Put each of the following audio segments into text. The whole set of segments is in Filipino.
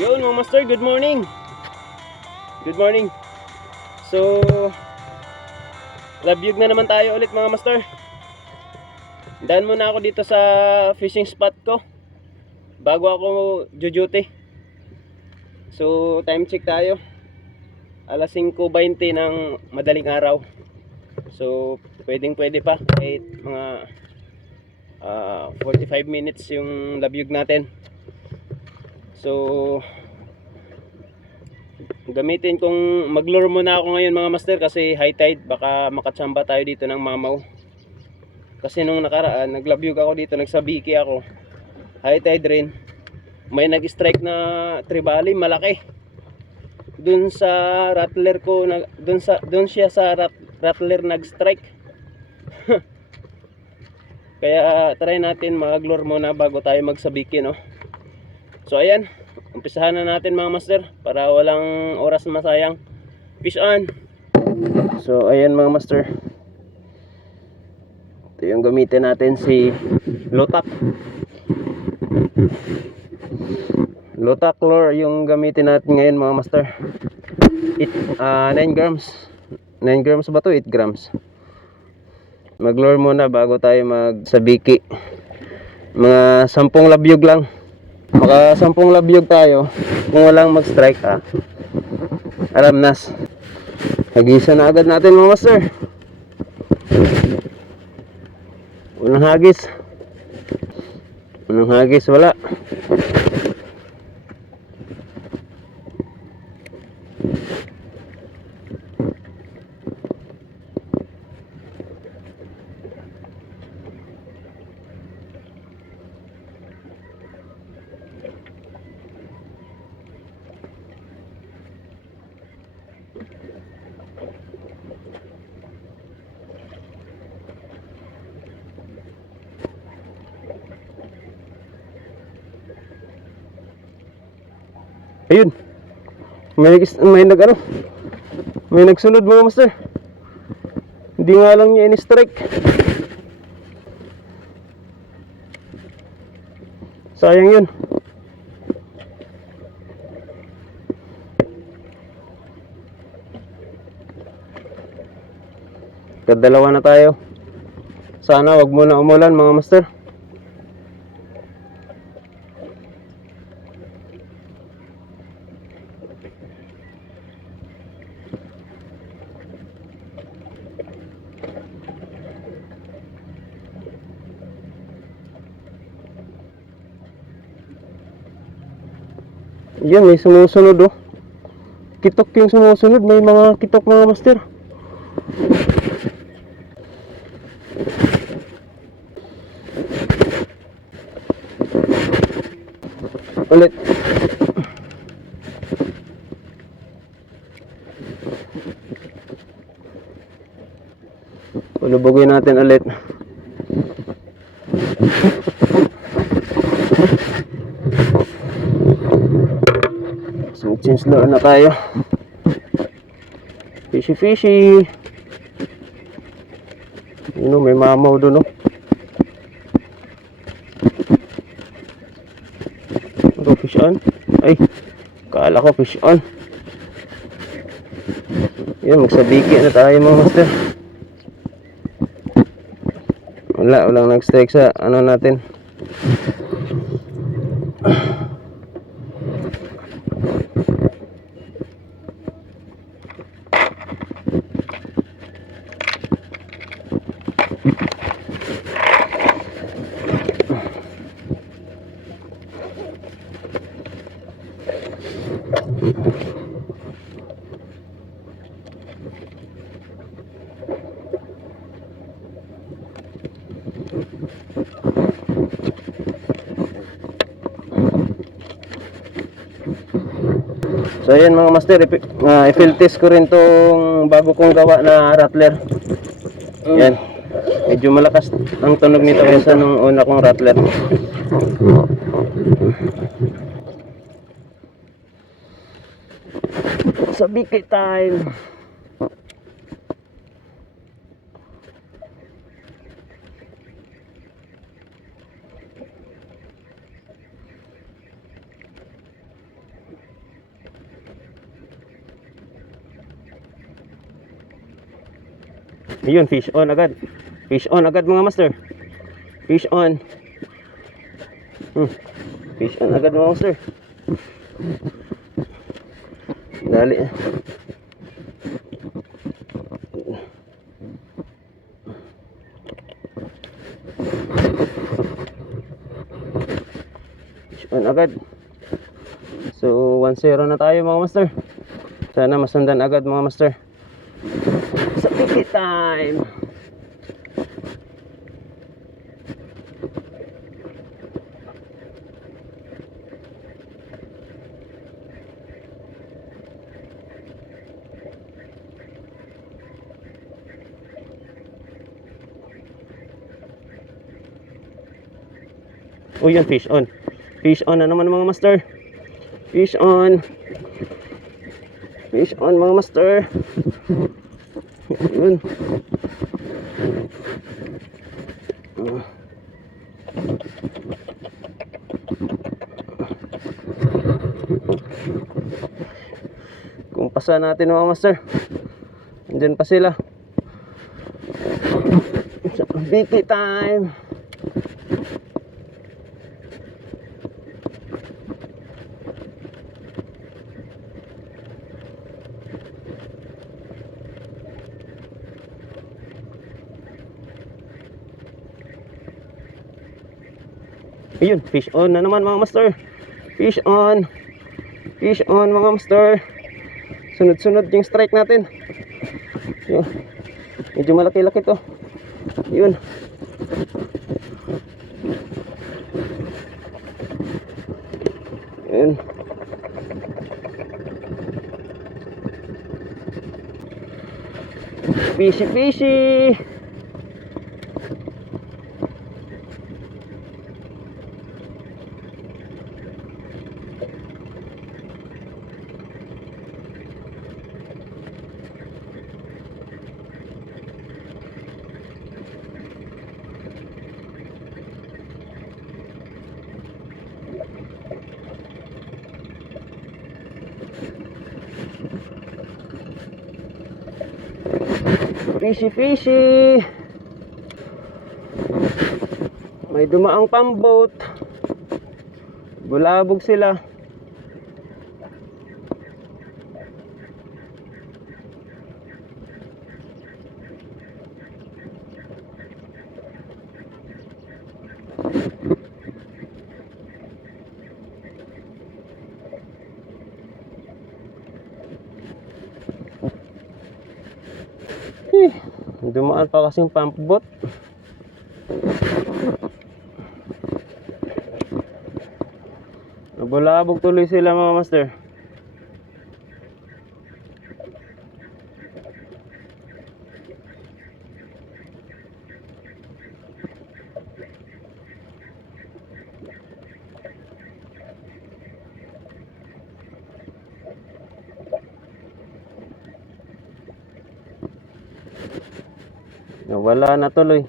Yun mga master, good morning. Good morning. So, labiyog na naman tayo ulit mga master. Daan muna ako dito sa fishing spot ko bago ako jujuti. So, time check tayo. Alas 5:20 ng madaling araw. So, pwede pa kahit mga 45 minutes yung labiyog natin. So, gamitin kong mag-lure muna ako ngayon mga master kasi high tide, baka makatsamba tayo dito ng mamaw. Kasi nung nakaraan naglabyog ako dito, nagsabiki ako, high tide rin, may nag-strike na tribali malaki dun sa rattler ko, dun siya sa rattler nag-strike. Kaya try natin mag-lure muna bago tayo magsabiki, no? So ayan, umpisahan na natin mga master para walang oras na masayang. Fish on. So ayan mga master, ito yung gamitin natin, si Lotak. Lotak lure yung gamitin natin ngayon mga master. 9 grams 9 grams ba to? 8 grams. Mag lure muna bago tayo magsabiki. Mga 10 labyog lang. Maka 10 labyog tayo kung walang mag strike, alam nas, hagisa na agad natin mga master. Unang hagis wala. Ayun, may nagsunod mga master. Hindi nga lang niya in-strike. Sayang yun. Kadalawa na tayo. Sana wag muna umulan mga master. Yan, may sumusunod, oh. Kitok yung sumusunod. May mga kitok mga master. Ulit. Ulubugin natin ulit. So, change lure na tayo. Fishy. Yun, may mamaw doon, oh. Ito, fish on. Ay, kala ko fish on. Yan, magsabiki na tayo mga master. Walang nag-strike sa ano natin. So ayan mga master, i-field test ko rin tong bago kong gawa na rattler. Yan, medyo malakas ang tunog nito kaysa nung una kong rattler. Sabiki time. Yun, fish on agad. Fish on agad mga master. Fish on. Fish on agad mga master. Dali. Fish on agad. So 1-0 na tayo mga master. Sana masundan agad mga master. Sa piki time. Oh yun, fish on. Fish on na naman mga master. Fish on. Fish on mga master. Yun. Kumpasan natin mga master. Andyan pa sila. Biki time. Ayun, fish on na naman mga master. Fish on. Fish on mga master. Sunod-sunod yung strike natin. Yun. Medyo malaki-laki to. Yun. Yun. Fishy, fishy. Fishy, fishy. May dumaang pamboat. Bulabog sila. Dumaan pa kasing pump boat. Bulabog tuloy sila mga master. Wala na tuloy.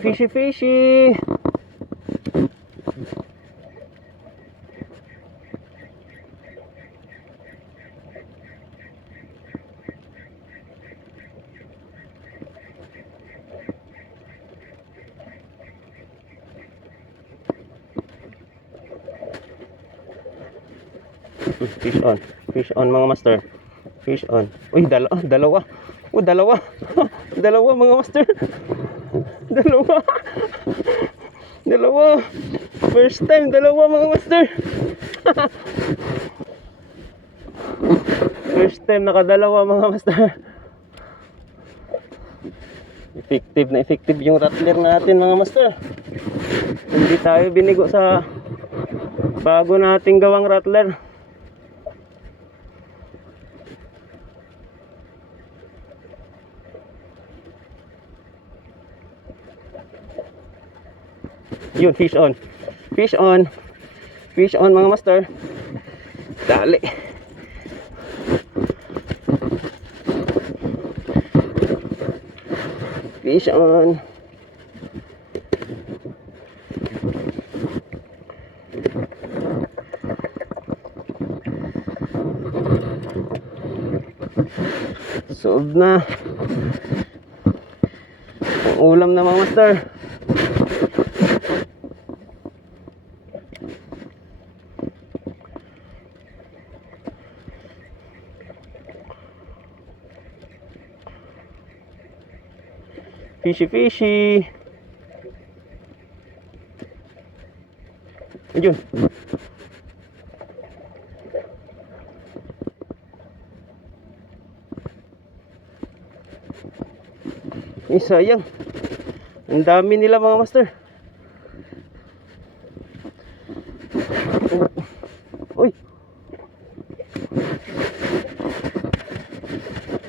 Fishy, fishy. Fish on. Fish on mga master. Fish on. Uy, dalawa. Oh, dalawa. Dalawa mga master. Dalawa. Dalawa. First time dalawa mga master. First time nakadalawa mga master. Effective yung rattler natin mga master. Hindi tayo binigo sa bago nating gawang rattler. Yun, fish on. Fish on. Fish on mga master. Dali. Fish on. Solve na. Ang ulam na mga master. Fishy fishy. Ayun. Sayang. Ang dami nila mga master. Uy.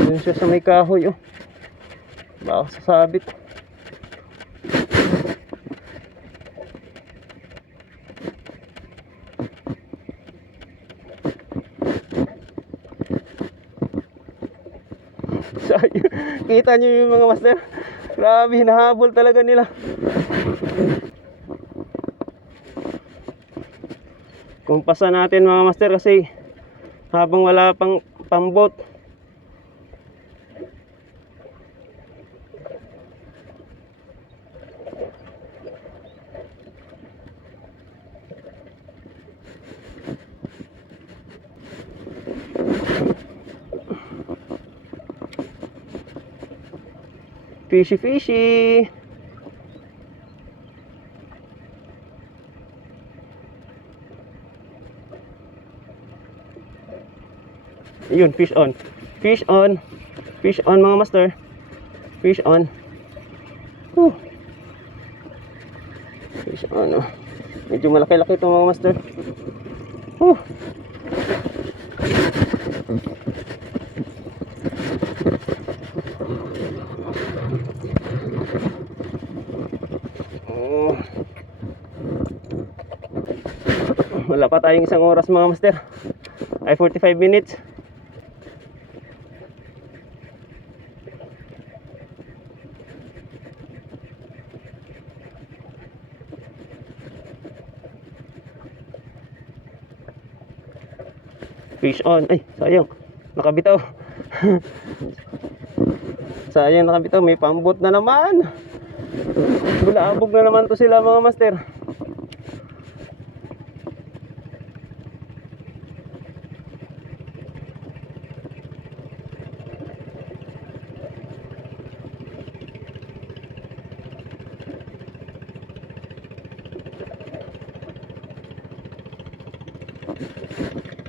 Yun siya sa may kahoy oh. Baka sasabit. Kita nyo yung mga master. Grabe, hinahabol talaga nila. Kumpasan natin mga master kasi habang wala pang pambot. Fishy fishy. Ayun, fish on. Fish on. Fish on mga master. Fish on. Fish on oh. Medyo malaki-laki ito mga master. Wala pa tayong isang oras mga master. Ay 45 minutes. Fish on. Ay, sayang. Nakabitaw. Sayang nakabitaw. May pambot na naman. Bulabog na naman to sila mga master.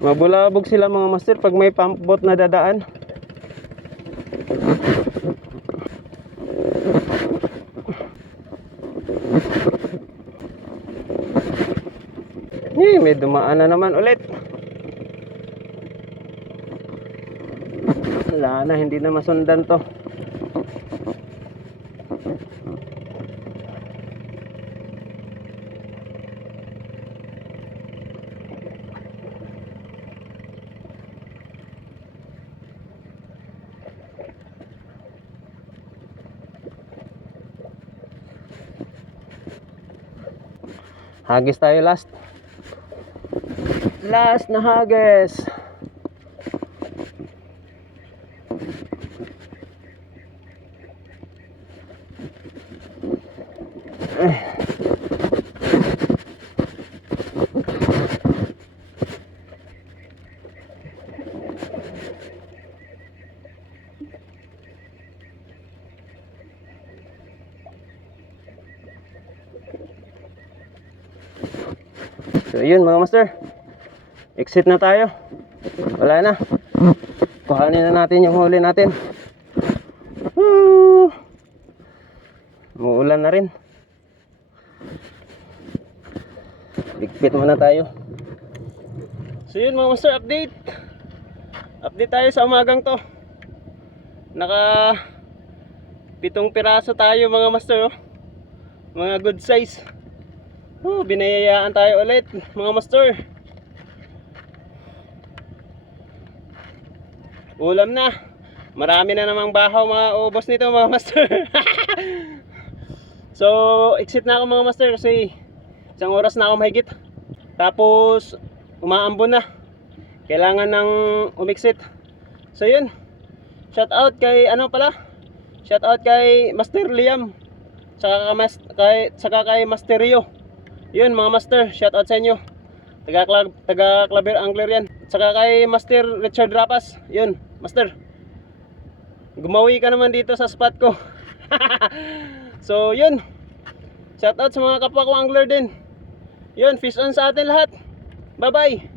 Mabulabog sila mga master pag may pambot na dadaan. May dumaan na naman ulit. Wala na, hindi na masundan to. Hagis tayo last. Last na hagis. So yun mga master, exit na tayo. Wala na. Kuhanin na natin yung huli natin. Muulan na rin. Ikpit muna tayo. So yun mga master, update. Update tayo sa umagang to. Naka 7 piraso tayo mga master oh. Mga good size. Binayayaan tayo ulit mga master. Ulam na. Marami na namang bahaw mga ubos nito mga master. So exit na ako mga master kasi isang oras na ako mahigit. Tapos umaambon na. Kailangan ng umexit. So yun. Shout out kay ano pala? Shout out kay Master Liam. Saka kay Master Rio. Yun mga master, shout out sa inyo. Taga Claver Angler yan. Saka kay Master Richard Rapas. Yun, master. Gumawi ka naman dito sa spot ko. So yun. Shout out sa mga kapwa ko angler din. Yun, fish on sa atin lahat. Bye bye.